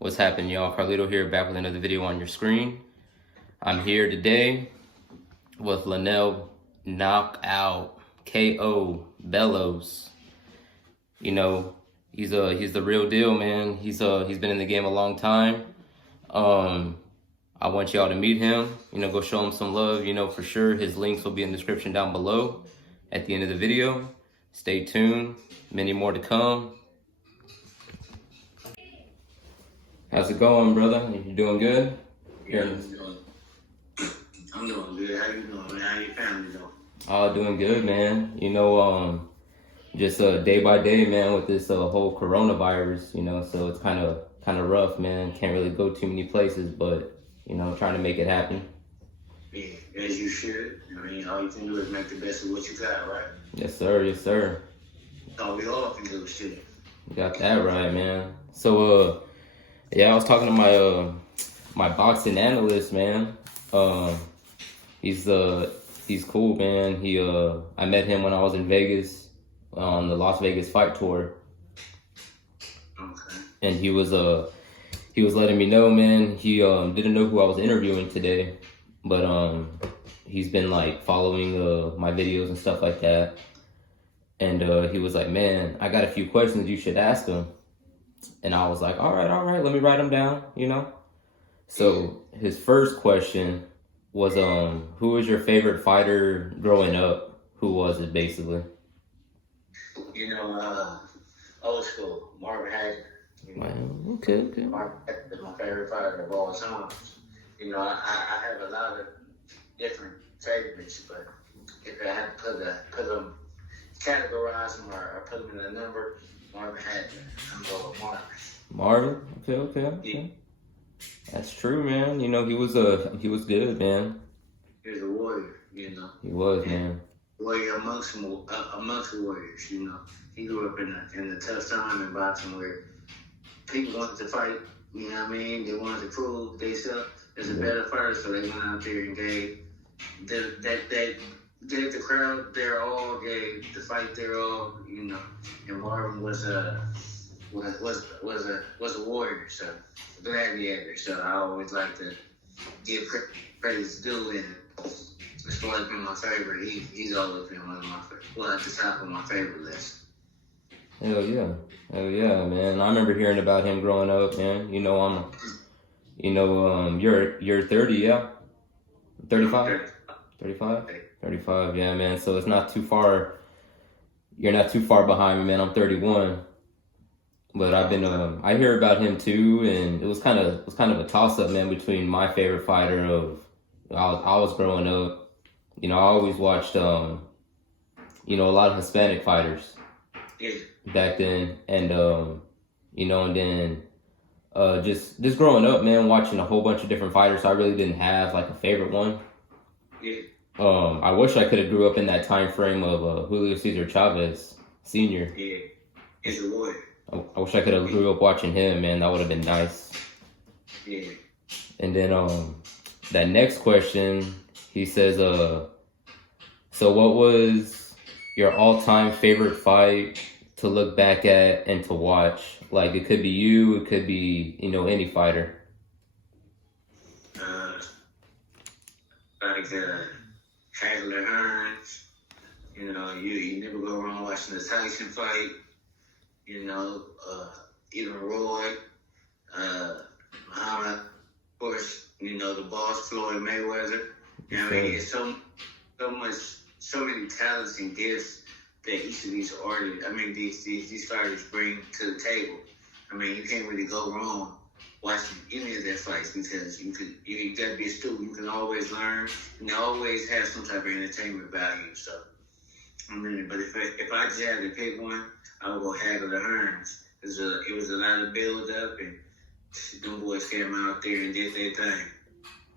What's happening, y'all? Carlito here, back with another video on your screen. I'm here today with Lanell KO Bellows. You know, he's the real deal, man. He's been in the game a long time. I want y'all to meet him. Go show him some love. For sure. His links will be in the description down below at the end of the video. Stay tuned. Many more to come. How's it going, brother? You doing good? Yeah, I'm doing good. How you doing, man? How your family doing? Oh, doing good, man. Just day by day, man, with this whole coronavirus, so it's kind of rough, man. Can't really go too many places, but trying to make it happen. Yeah, as you should. I mean, all you can do is make the best of what you got, right? Yes, sir. Yes, sir. Oh, we all can do shit. You got that right, man. So, yeah, I was talking to my boxing analyst, man. He's cool, man. I met him when I was in Vegas on the Las Vegas fight tour. Okay. And he was letting me know, man. He didn't know who I was interviewing today, but he's been like following my videos and stuff like that. And he was like, man, I got a few questions you should ask him. And I was like, all right, let me write them down, So his first question was, who was your favorite fighter growing up? Who was it, basically? Old school, Marvin Hagler. Wow, okay. Marvin Hagler is my favorite fighter of all time. I have a lot of different favorites, but if I had to put them, categorize them or put them in a number, Marvin Hagler. I'm going with Marvin. Marvin? Okay. Yeah. That's true, man. He was good, man. He was a warrior, He was, man. Warrior amongst warriors, He grew up in a tough time in boxing where people wanted to fight, you know what I mean? They wanted to prove themselves as a better fighter, so they went out there and gave the crowd their all, gave the fight their all, And Marvin was a warrior, so a gladiator. So I always like to give credit due, and as far as being my favorite, he's always been one of my favorite. Well, at the top of my favorite list. Hell yeah, man. I remember hearing about him growing up, man. You're 30, yeah? 35? 35, yeah, man. So it's not too far. You're not too far behind me, man. I'm 31. But I've been, I hear about him too, and it was kind of a toss up, man, between my favorite fighter of, I was growing up, I always watched, a lot of Hispanic fighters back then, and, and then, just growing up, man, watching a whole bunch of different fighters, I really didn't have like a favorite one. Yeah. I wish I could have grew up in that time frame of Julio Cesar Chavez Sr. Yeah, he's a warrior. I wish I could have grew up watching him, man. That would have been nice. Yeah. And then that next question, he says, so what was your all-time favorite fight to look back at and to watch? Like, it could be you, it could be, any fighter. Hagler Hearns. You never go wrong watching the Tyson fight. Even Roy, Muhammad, of course, the boss Floyd Mayweather. It's so many talents and gifts that each of these artists, these fighters bring to the table. You can't really go wrong watching any of their fights because you gotta be a student. You can always learn and they always have some type of entertainment value. So, but if I just had to pick one, I would go Hagler Hearns. It was a lot of build up, and them boys came out there and did their thing.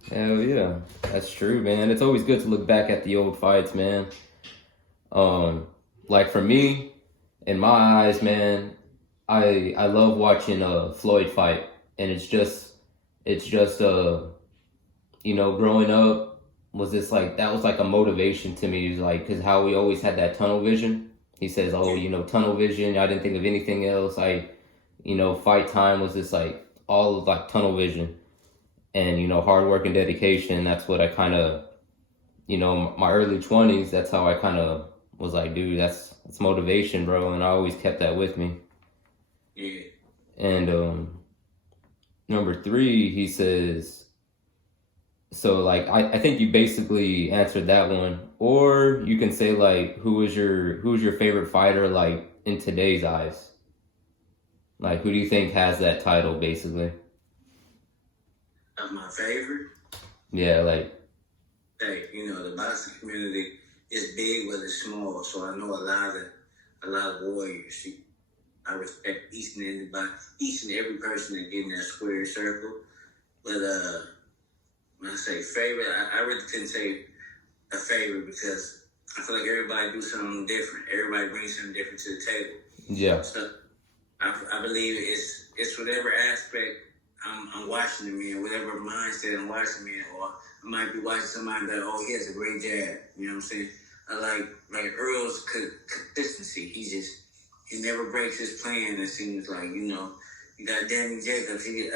Hell yeah, that's true, man. It's always good to look back at the old fights, man. Like for me, in my eyes, man, I love watching Floyd fight, and it's just growing up was this like that was like a motivation to me. It was like because how we always had that tunnel vision. He says, tunnel vision. I didn't think of anything else. Fight time was just like all of like tunnel vision and, you know, hard work and dedication. That's what I kind of, you know, my early 20s, that's how I kind of was like, dude, that's motivation, bro. And I always kept that with me. Yeah. And number 3, he says, so like I think you basically answered that one. Or you can say like, who's your favorite fighter like in today's eyes? Like, who do you think has that title, basically? Of my favorite? Yeah, like... Hey, you know, the boxing community is big, but it's small. So I know a lot of warriors. I respect each and every person that get in that square circle. But when I say favorite, I really couldn't say a favorite because I feel like everybody do something different. Everybody brings something different to the table. Yeah. So I believe it's whatever aspect I'm watching them in, whatever mindset I'm watching them in, or I might be watching somebody that, oh, he has a great jab. You know what I'm saying? I like Earl's consistency. He never breaks his plan. It seems like, you know, you got Danny Jacobs. He's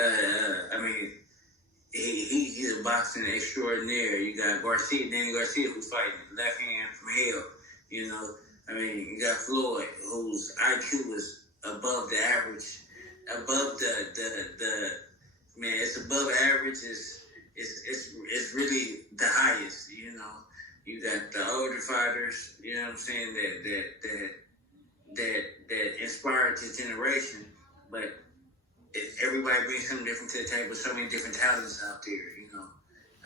a boxing extraordinaire. You got Danny Garcia, who's fighting left hand from hell. You know, I mean, you got Floyd, whose IQ is above the average, above the man. It's above average. It's really the highest. You know, you got the older fighters. You know what I'm saying? That inspired this generation, but everybody brings something different to the table. So many different talents out there, you know.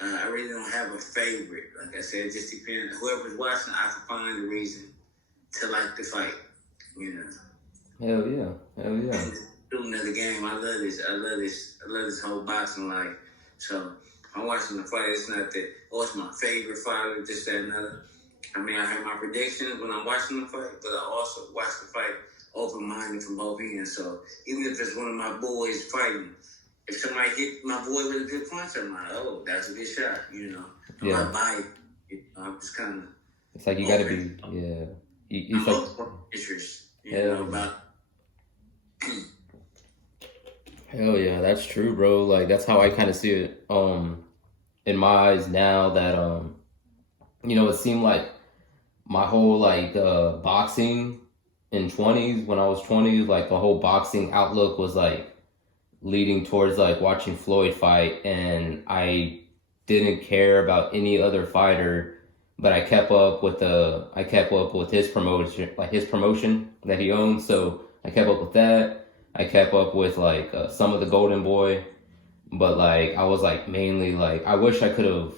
I really don't have a favorite. Like I said, it just depends. Whoever's watching, I can find a reason to like the fight, you know. Hell yeah. And doing another game, I love this whole boxing life. So I'm watching the fight. It's not that, oh, it's my favorite fighter, this, that, and other. I mean, I have my predictions when I'm watching the fight, but I also watch the fight open-minded from both ends. So even if it's one of my boys fighting, if somebody hit my boy with a good punch, I'm like, oh, that's a good shot, you know. Yeah. I'm not biased. I'm just kind of... It's like you got to be, yeah. It's like... interest, you know, about... Hell yeah, that's true, bro. Like, that's how I kind of see it in my eyes now that, you know, it seemed like my whole, like, boxing in 20s, when I was 20s, like, the whole boxing outlook was, like, leading towards, like, watching Floyd fight, and I didn't care about any other fighter, but I kept up with his promotion that he owned, so I kept up with that. I kept up with, like, some of the Golden Boy, but, like, I was, like, mainly, like, I wish I could have,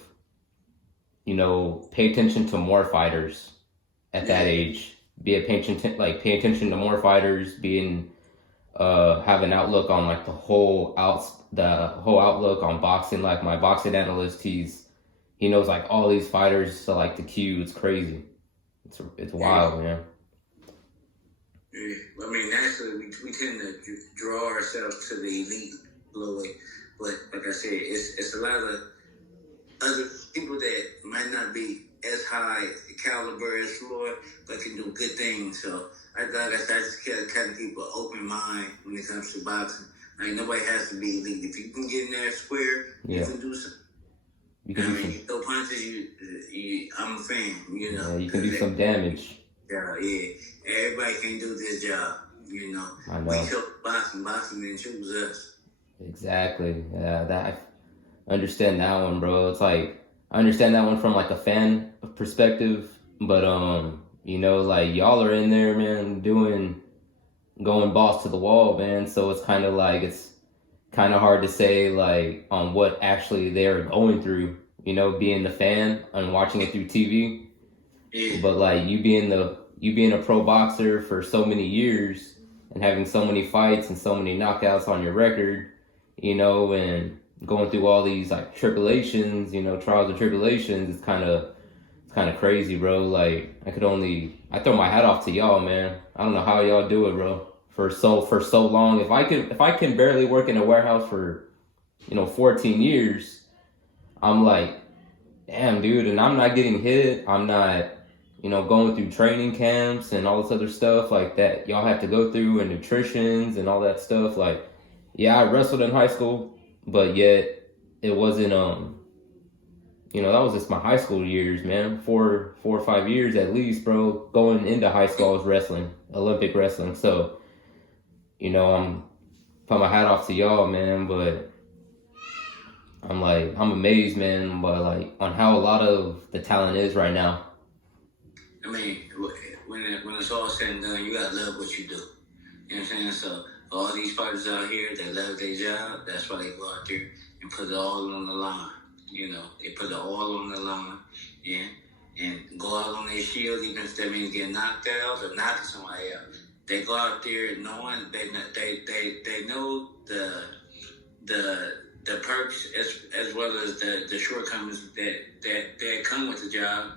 you know, pay attention to more fighters at that age. Pay attention to more fighters, have an outlook on like the whole outlook on boxing. Like my boxing analyst, he knows like all these fighters to like the Q. It's crazy. It's wild, man. Yeah. I mean, naturally, we tend to draw ourselves to the elite Floyd, but like I said, it's a lot of other people that might not be as high caliber as Floyd, but can do good things. So I just kind of keep an open mind when it comes to boxing. Like nobody has to be elite. If you can get in there square, you can do something. You throw punches. I'm a fan. You know, you can do some damage. Yeah. Everybody can't do this job. You know, I know. We chose boxing didn't choose us. Exactly. Yeah, I understand that one, bro. It's like I understand that one from like a fan perspective, but you know, like y'all are in there, man, going balls to the wall, man. So it's kind of hard to say like on what actually they're going through, you know, being the fan and watching it through TV. Yeah. But like you being a pro boxer for so many years and having so many fights and so many knockouts on your record, you know, and going through all these like tribulations, you know, trials and tribulations, it's kind of crazy, bro. Like I throw my hat off to y'all, man. I don't know how y'all do it, bro. For so long. If I can barely work in a warehouse for, you know, 14 years, I'm like, damn, dude, and I'm not getting hit. I'm not, you know, going through training camps and all this other stuff like that y'all have to go through and nutritions and all that stuff. Like, Yeah, I wrestled in high school, but yet it wasn't that was just my high school years, man. 4 or 5 years at least, bro. Going into high school, I was wrestling, Olympic wrestling. So, I'm put my hat off to y'all, man. But I'm amazed, man, by like on how a lot of the talent is right now. I mean, when it's all said and done, you gotta love what you do. You know what I'm saying? So all these fighters out here, they love their job. That's why they go out there and put it all on the line. They put it all on the line, yeah, and go out on their shield, even if that means getting knocked out or knocking somebody out. They go out there knowing they know the perks as well as the shortcomings that come with the job,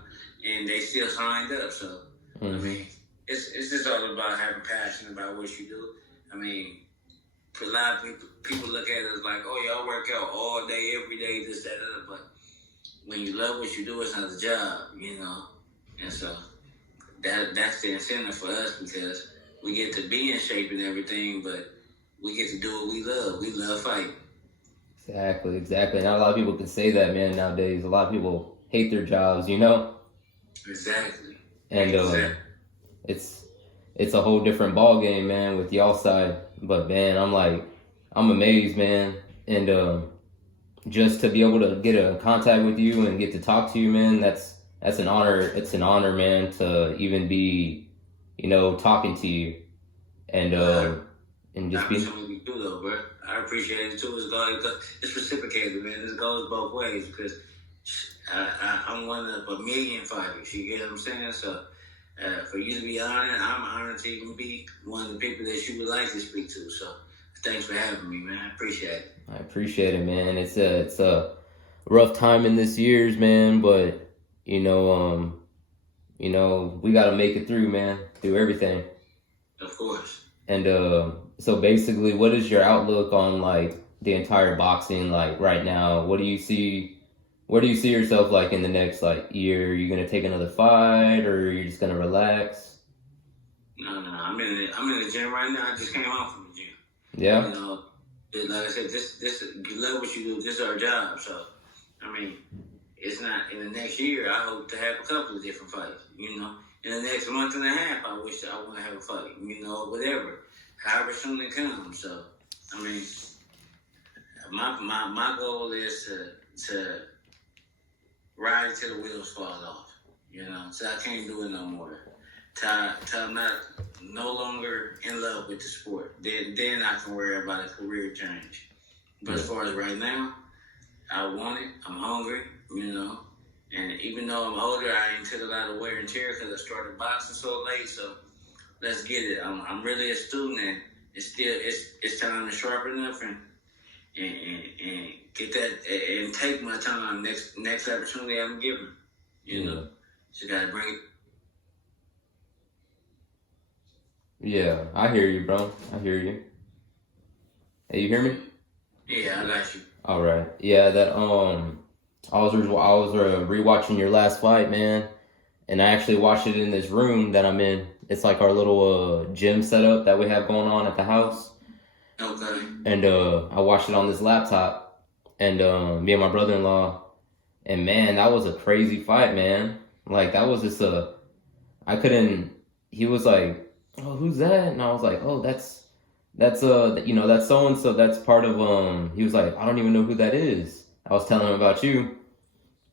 and they still signed up. So I mean, it's just all about having passion about what you do. I mean, for a lot of people look at it as like, oh, y'all work out all day, every day, this, that, that. But when you love what you do, it's not a job, And so that's the incentive for us, because we get to be in shape and everything, but we get to do what we love. We love fighting. Exactly. Not a lot of people can say that, man, nowadays. A lot of people hate their jobs, Exactly. And it's a whole different ball game, man, with y'all side. But man, I'm amazed, man, and just to be able to get in contact with you and get to talk to you, man, that's an honor. It's an honor, man, to even be, talking to you, and just be. We do though, bro. I appreciate it too. It's reciprocated, man. This goes both ways, because I'm one of a million fighters. You get what I'm saying? So. For you to be honored, I'm honored to even be one of the people that you would like to speak to. So, thanks for having me, man. I appreciate it. I appreciate it, man. It's a rough time in this years, man. But we got to make it through, man. Through everything. Of course. And so basically, what is your outlook on like the entire boxing, like right now? What do you see? Where do you see yourself like in the next like year? Are you gonna take another fight, or are you just gonna relax? No. I'm in the gym right now. I just came home from the gym. Yeah. Like I said, this you love what you do. This is our job. So, I mean, it's not in the next year. I hope to have a couple of different fights. In the next month and a half, I wish I want to have a fight. Whatever, however soon it comes. So, I mean, my goal is to ride it till the wheels fall off, so I can't do it no more. Till I'm no longer in love with the sport. Then I can worry about a career change. But as far as right now, I want it. I'm hungry, And even though I'm older, I ain't took a lot of wear and tear because I started boxing so late. So let's get it. I'm really a student, and it's time to sharpen up and get that and take my time. Next opportunity I'm given, just gotta bring it. Yeah, I hear you, bro. I hear you. Hey, you hear me? Yeah, I got you. All right. Yeah, that I was rewatching your last fight, man, and I actually watched it in this room that I'm in. It's like our little gym setup that we have going on at the house. Okay. And I watched it on this laptop, and me and my brother-in-law, and man, that was a crazy fight, man. Like that was just he was like, oh, who's that? And I was like, oh, that's that's so and so. That's part of He was like, I don't even know who that is. I was telling him about you,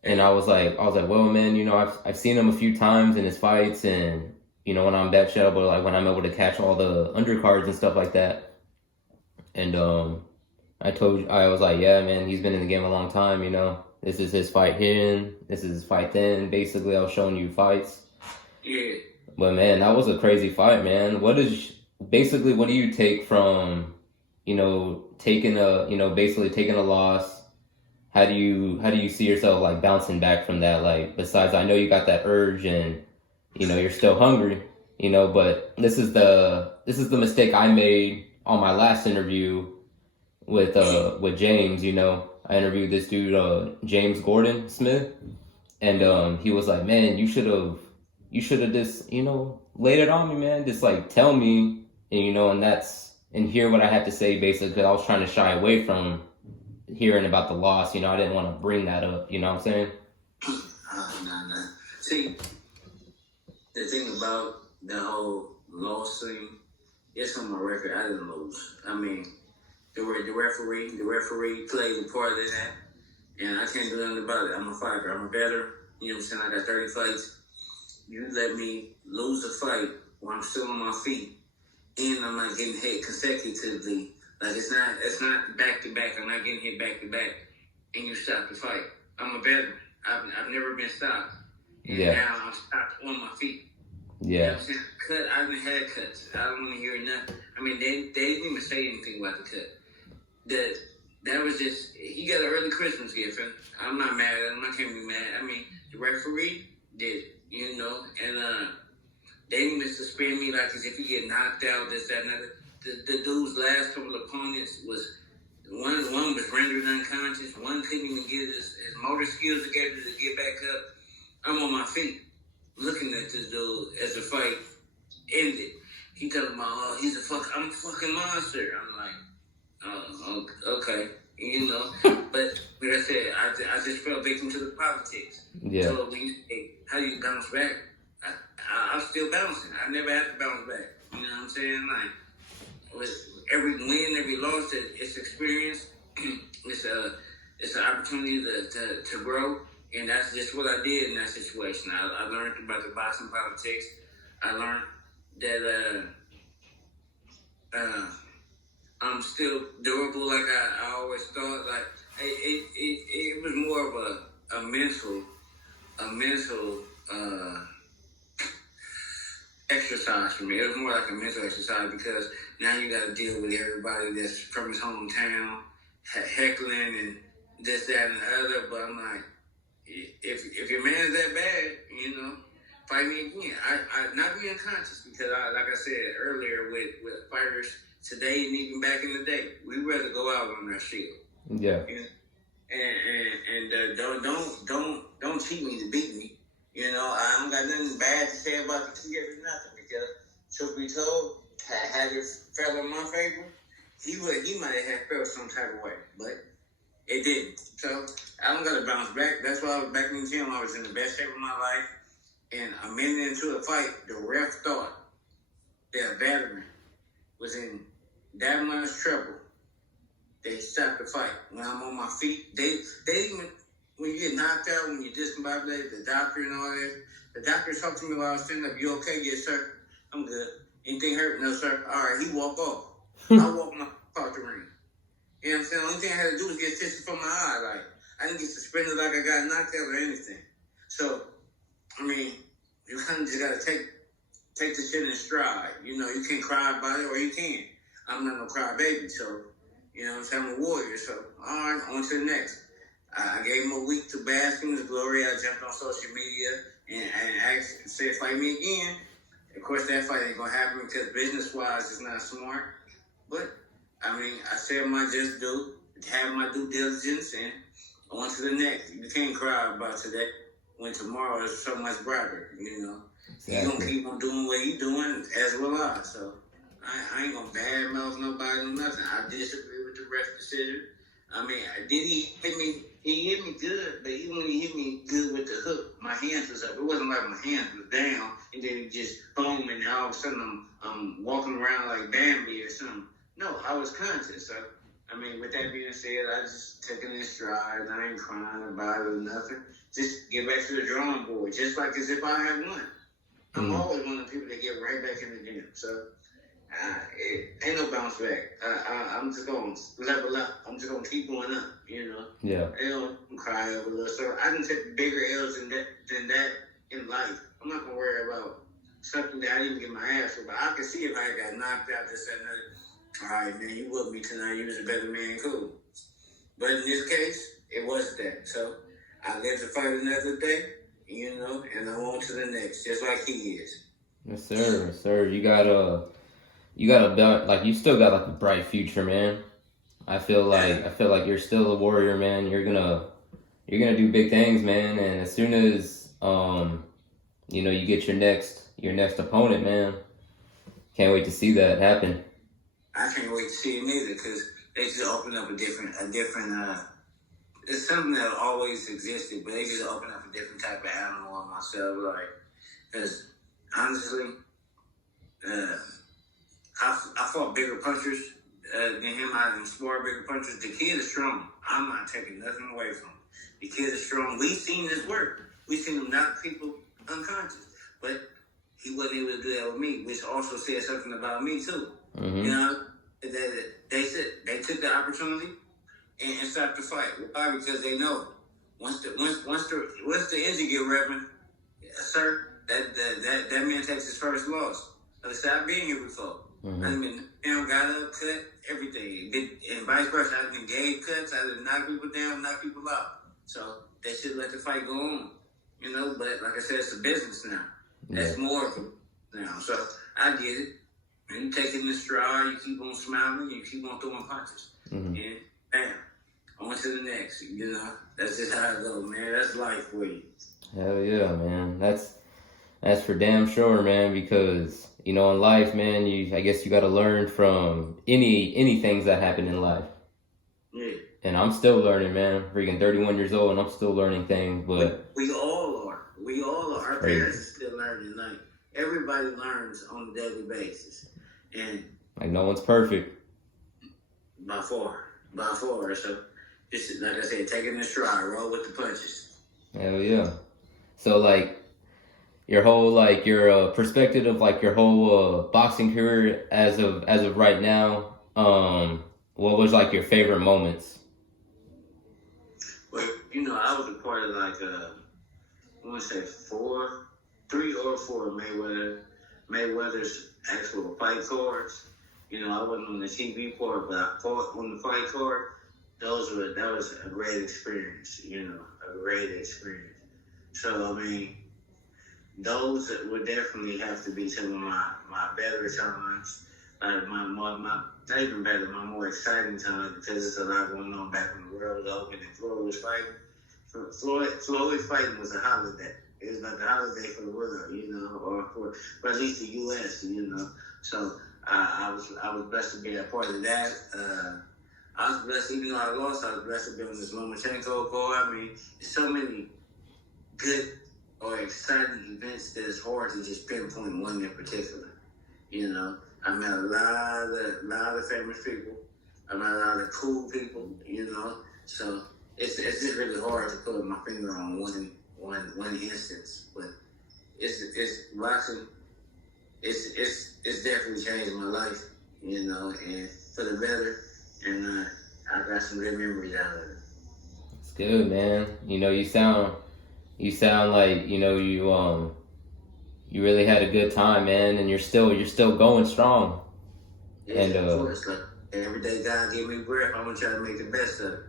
and I was like, well, man, I've seen him a few times in his fights, and when I'm that shut up, or like when I'm able to catch all the undercards and stuff like that. And I was like, yeah, man, he's been in the game a long time, This is his fight here, this is his fight then. Basically, I was showing you fights. Yeah. But man, that was a crazy fight, man. What do you take from, taking a loss? How do you see yourself like bouncing back from that? Like, besides, I know you got that urge and, you're still hungry, but this is the mistake I made on my last interview with James. I interviewed this dude, James Gordon Smith, and he was like, man, you should have just, laid it on me, man. Just like tell me, and and and hear what I had to say, basically, because I was trying to shy away from hearing about the loss. You know, I didn't want to bring that up. You know what I'm saying? Nah. See, the thing about the whole loss thing, it's on my record. I didn't lose. I mean, the referee played a part in that, and I can't do nothing about it. I'm a fighter. I'm a veteran. You know what I'm saying? I got 30 fights. You let me lose a fight while I'm still on my feet, and I'm not getting hit consecutively. Like it's not back to back. I'm not getting hit back to back, and you stop the fight. I'm a veteran. I've never been stopped. And now I'm stopped on my feet. Yeah. You know what I'm saying? Cut. I haven't had cuts. I don't want to hear nothing. I mean, they didn't even say anything about the cut. That was just, he got an early Christmas gift, and I'm not mad at him. I can't be mad. I mean, the referee did it, you know, and they didn't even suspend me like as if you get knocked out, this, that, and that. The dude's last couple of opponents was, one was rendered unconscious, one couldn't even get his motor skills together to get back up. I'm on my feet, looking at this dude as the fight ended. He telling me, oh, I'm a fucking monster. I'm like, oh, okay, you know. But like I said, I just fell victim to the politics. Yeah. So when you say, how do you bounce back? I'm still bouncing. I've never had to bounce back. You know what I'm saying? Like, with every win, every loss, it's experience. It's an opportunity to grow. And that's just what I did in that situation. I learned about the boxing politics. I learned that I'm still durable, like I always thought. Like it was more of a mental exercise for me. It was more like a mental exercise because now you got to deal with everybody that's from his hometown, heckling and this, that, and the other. But I'm like, if your man's that bad, you know, fight me again. I not being conscious because like I said earlier with fighters today and even back in the day, we'd rather go out on that shield. Yeah. You know? And don't cheat me to beat me. You know, I don't got nothing bad to say about the kid or nothing because truth be told, had it fell in my favor, he might have felt some type of way, but it didn't. So I don't got to bounce back. That's why I was back in the gym. I was in the best shape of my life. And a minute into a fight, the ref thought that a veteran was in that much trouble. They stopped the fight. When I'm on my feet, they even, when you get knocked out, when you're discombobulated, the doctor and all that, the doctor talked to me while I was standing up. You okay? Yes, sir. I'm good. Anything hurt? No, sir. All right, he walked off. I walked my out the ring. You know what I'm saying? The only thing I had to do was get tissue from my eye. Like, I didn't get suspended like I got knocked out or anything. So, I mean, you kind of just got to take the shit in stride. You know, you can cry about it or you can. I'm not no crybaby, so, you know what I'm saying? I'm a warrior, so, all right, on to the next. I gave him a week to bask in his glory. I jumped on social media and asked, said, fight me again. Of course, that fight ain't going to happen because business-wise, it's not smart. But, I mean, I said my just do, have my due diligence, and on to the next. You can't cry about today when tomorrow is so much brighter, you know. Exactly. You're going to keep on doing what you're doing, as will I. So, I ain't going to badmouth nobody or nothing. I disagree with the ref decision. I mean, did he hit me? He hit me good, but even when he hit me good with the hook, my hands was up. It wasn't like my hands was down, and then he just boom, and all of a sudden I'm walking around like Bambi or something. No, I was conscious. So, I mean, with that being said, I just took it in stride. I ain't crying about it or nothing. Just get back to the drawing board, just like as if I had won. I'm always one of the people that get right back in the gym. So, ain't no bounce back. I'm just going to level up. I'm just going to keep going up, you know. Yeah. I don't cry over little stuff. I can take bigger L's than that in life. I'm not going to worry about something that I didn't get my ass for. But I can see if I got knocked out, this, that, and that. All right, man, you whooped me tonight. You was a better man, cool. But in this case, it wasn't that. So I lived to fight another day, you know, and I'm on to the next, just like he is. Yes, sir. Yes, sir. You got a like, you still got like a bright future, man. I feel like you're still a warrior, man. You're gonna do big things, man. And as soon as you know, you get your next opponent, man. Can't wait to see that happen. I can't wait to see it neither because they just opened up a different. It's something that always existed, but they just opened up a different type of animal on myself. Like, because honestly, I fought bigger punchers than him. I didn't spar bigger punchers. The kid is strong. I'm not taking nothing away from him. The kid is strong. We've seen this work. We've seen him knock people unconscious, but he wasn't able to do that with me, which also said something about me too. Mm-hmm. You know, they said they took the opportunity and stopped the fight. Why? Because they know once the engine get revving, sir, that man takes his first loss. Like I said, I've been here before. Mm-hmm. I mean, got up, cut, everything, and vice versa. I've been gave cuts. I did knock people down, knock people out. So they should let the fight go on, you know. But like I said, it's a business now. That's more of a now. So I get it. And you take it in the stride. You keep on smiling. You keep on throwing punches. Mm-hmm. And bam, on to the next. You know, that's just how it goes, man. That's life for you. Hell yeah, man. That's for damn sure, man. Because you know, in life, man, I guess you got to learn from any things that happen in life. Yeah. And I'm still learning, man. Freaking 31 years old, and I'm still learning things. But we all are. We all are. Our crazy. parents are still learning. Like everybody learns on a daily basis, and like no one's perfect. By far. So just like I said, take it in stride, roll with the punches. Hell yeah. So like your whole your perspective of like your whole boxing career as of right now, what was like your favorite moments? Well, you know, I was a part of like I want to say 3 or 4 Mayweather's actual fight cards. You know, I wasn't on the TV part, but I fought on the fight card. That was a great experience. You know, a great experience. So I mean, those would definitely have to be some of my better times. Not even better, my more exciting times because there's a lot going on back when the world was open and Floyd was fighting. Floyd fighting was a holiday. It was like a holiday for the world, you know, or for at least the U.S., you know. So I was blessed to be a part of that. I was blessed, even though I lost, I was blessed to be on this Lomachenko card. I mean, there's so many good or exciting events that it's hard to just pinpoint one in particular. You know, I met a lot of famous people. I met a lot of cool people. You know, so it's just really hard to put my finger on one instance. But it's boxing. It's definitely changed my life. You know, and for the better. And I got some good memories out of it. It's good, man. You know, you sound like, you know, you really had a good time, man, and you're still going strong. Yeah, and of course, like every day God give me breath, I'm gonna try to make the best of it.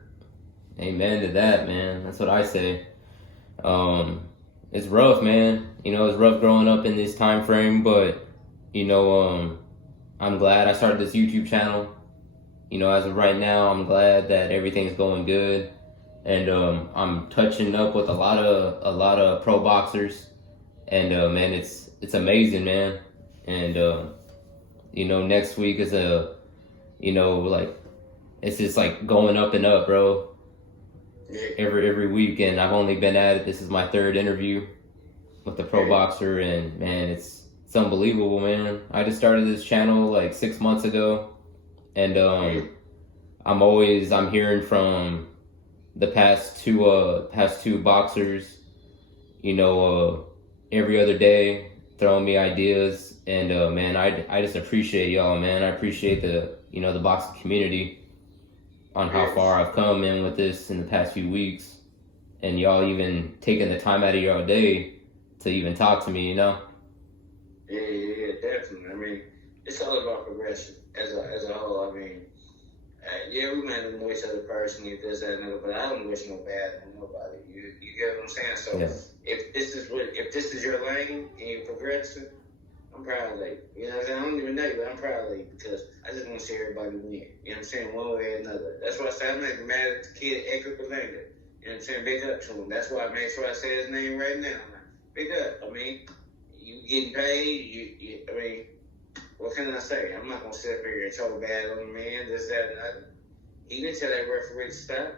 Amen to that, man. That's what I say. It's rough, man. You know, it's rough growing up in this time frame, but you know, I'm glad I started this YouTube channel. You know, as of right now, I'm glad that everything's going good. And I'm touching up with a lot of pro boxers, and man, it's amazing, man. And you know, next week is it's just like going up and up, bro. Every week, and I've only been at it. This is my 3rd interview with the pro boxer, and man, it's unbelievable, man. I just started this channel like 6 months ago, and I'm hearing from the past two boxers, you know, every other day, throwing me ideas, and man, I just appreciate y'all, man. I appreciate the boxing community on how far I've come in with this in the past few weeks, and y'all even taking the time out of your day to even talk to me, you know. Yeah, definitely. I mean, it's all about progression as a whole. I mean. Yeah, we might know each other personally, this, that, and other, but I don't wish no bad on nobody. You get what I'm saying? So if this is your lane and you're progressing, I'm proud of you. You know what I'm saying? I don't even know you, but I'm proud of you because I just want to see everybody win. You know what I'm saying? One way or another. That's why I said I'm not even mad at the kid Edgar Bellows. You know what I'm saying? Big up to him. That's why I made sure I say his name right now. Big up. I mean, you getting paid. I mean, what can I say? I'm not gonna sit up here and talk bad on the man, this, that, and that. He didn't tell that referee to stop.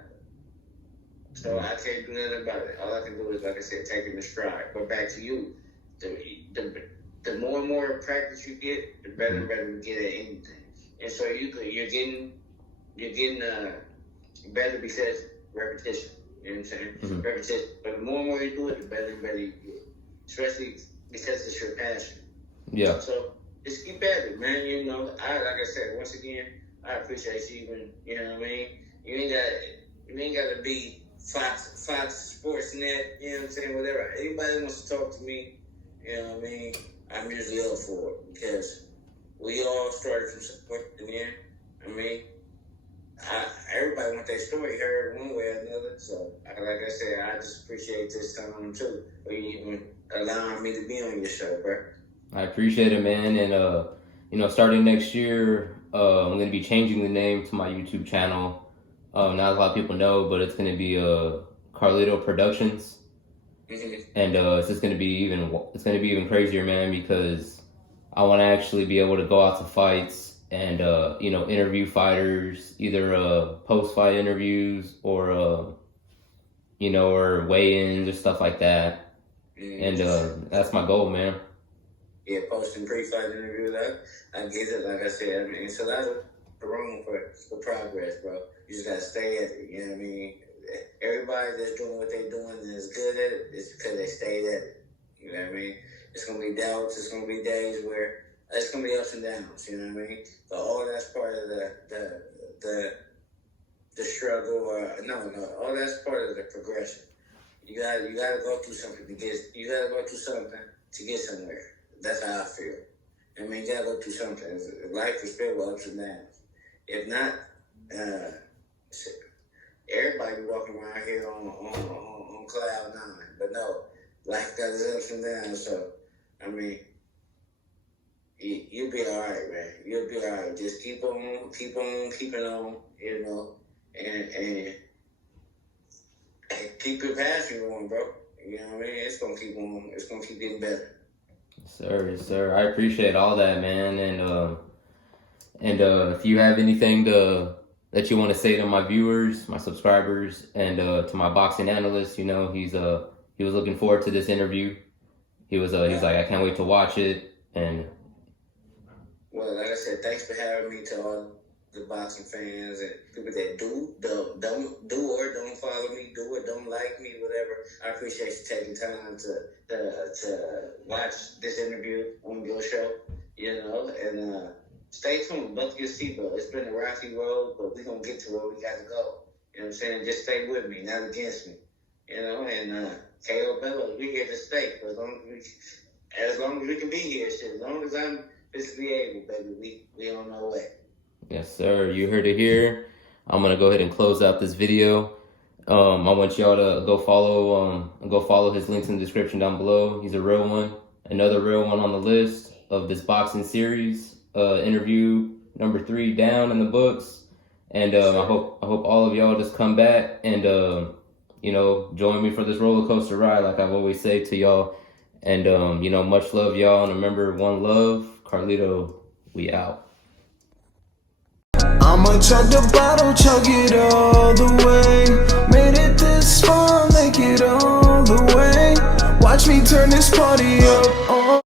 So I can't do nothing about it. All I can do is, like I said, take it in stride. But back to you, the more and more practice you get, the better and better you get at anything. And so you're getting better because repetition. You know what I'm saying? Mm-hmm. Repetition. But the more and more you do it, the better and better you get. Especially because it's your passion. Yeah. So just keep at it, man. You know, like I said, once again, I appreciate you even, you know what I mean? You ain't got to be Fox Sports Net, you know what I'm saying, whatever. Anybody wants to talk to me, you know what I mean, I'm usually up for it because we all started from somewhere in the end. I mean, everybody wants their story heard one way or another. So, like I said, I just appreciate this time too, for you even allowing me to be on your show, bro. I appreciate it, man. And, you know, starting next year, I'm going to be changing the name to my YouTube channel. Not a lot of people know, but it's going to be Carlito Productions. Mm-hmm. And it's just going to be even crazier, man, because I want to actually be able to go out to fights and, you know, interview fighters, either post-fight interviews or, you know, or weigh-ins or stuff like that. Mm-hmm. And that's my goal, man. Yeah, posting pre-fight interviews. I get it. Like I said, I mean, it's a lot of room for progress, bro. You just gotta stay at it. You know what I mean? Everybody that's doing what they're doing and is good at it, it's because they stayed at it. You know what I mean? It's gonna be doubts. It's gonna be days where it's gonna be ups and downs. You know what I mean? But all that's part of the struggle. All that's part of the progression. You gotta go through something to get. You gotta go through something to get somewhere. That's how I feel. I mean, you gotta go through something. Life is filled with ups and downs. If not, everybody be walking around here on cloud 9. But no, life got its ups and downs. So, I mean, you'll be all right, man. You'll be all right. Just keep on keeping on, you know, and keep your passion going, bro. You know what I mean? It's gonna keep on. It's gonna keep getting better. Yes, sir. I appreciate all that, man. And if you have anything that you want to say to my viewers, my subscribers, and to my boxing analyst, you know, he was looking forward to this interview. He was like, I can't wait to watch it. And well, like I said, thanks for having me. To all the boxing fans and people that don't follow me, do or don't like me, whatever. I appreciate you taking time to watch this interview on your show, you know, and stay tuned. Buckle your seatbelt. It's been a rocky road, but we're going to get to where we got to go. You know what I'm saying? Just stay with me, not against me. You know, and KO Bellows, we here to stay. For as long as we can be here, shit. As long as I'm physically able, baby, we on our way. Yes, sir. You heard it here. I'm going to go ahead and close out this video. I want y'all to go follow his links in the description down below. He's a real one. Another real one on the list of this boxing series. Interview number 3 down in the books. And I hope all of y'all just come back and you know, join me for this roller coaster ride, like I've always said to y'all. And you know, much love, y'all. And remember, one love. Carlito, we out. I'ma chug the bottle, chug it all the way. Made it this far, make it all the way. Watch me turn this party up.